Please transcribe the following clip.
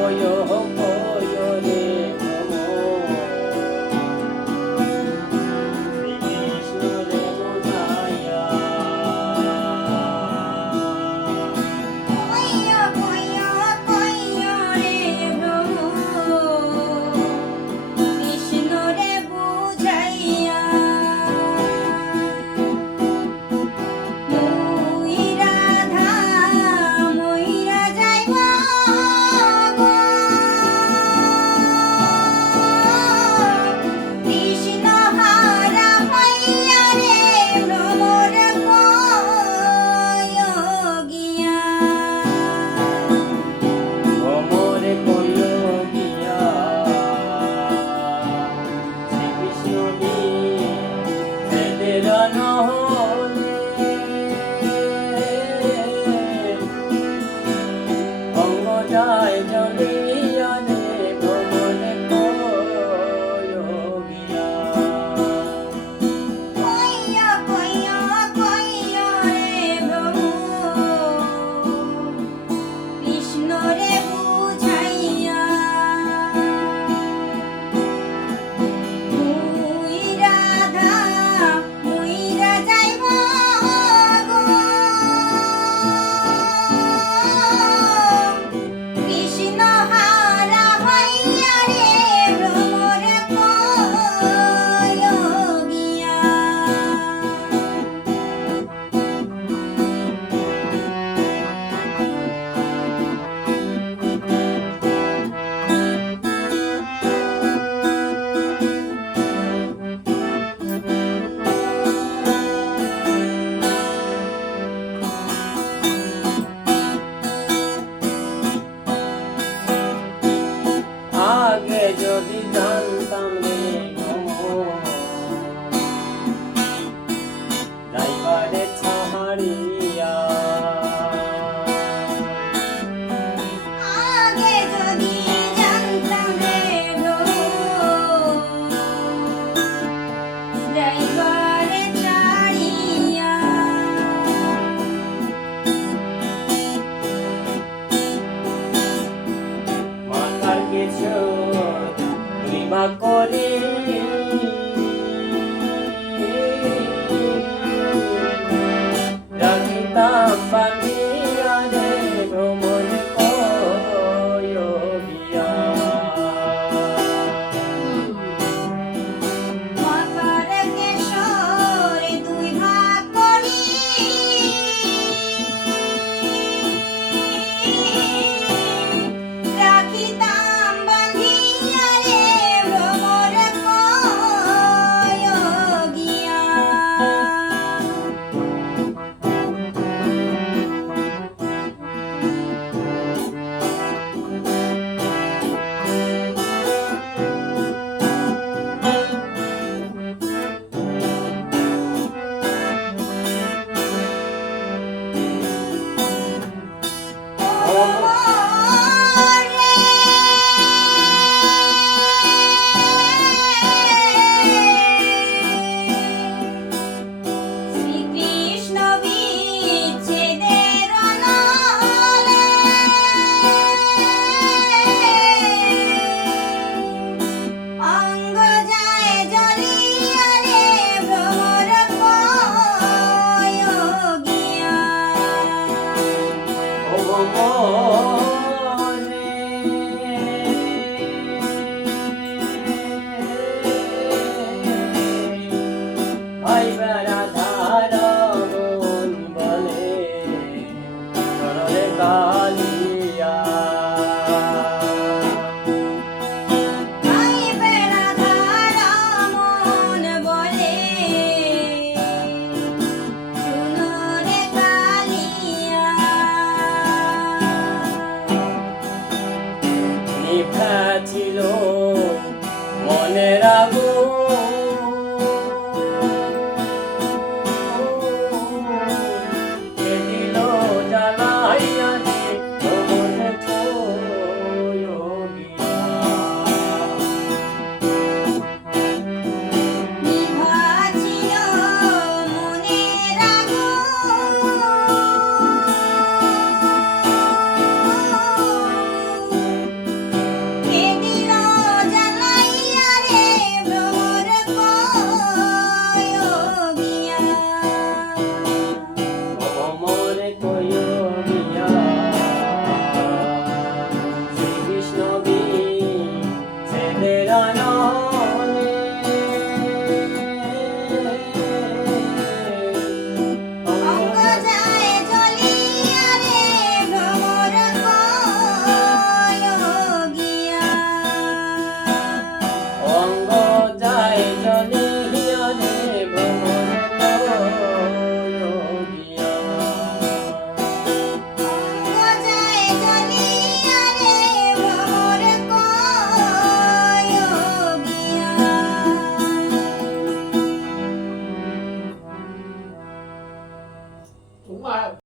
for your hope. never পাখি পাঠিল মনে রাগ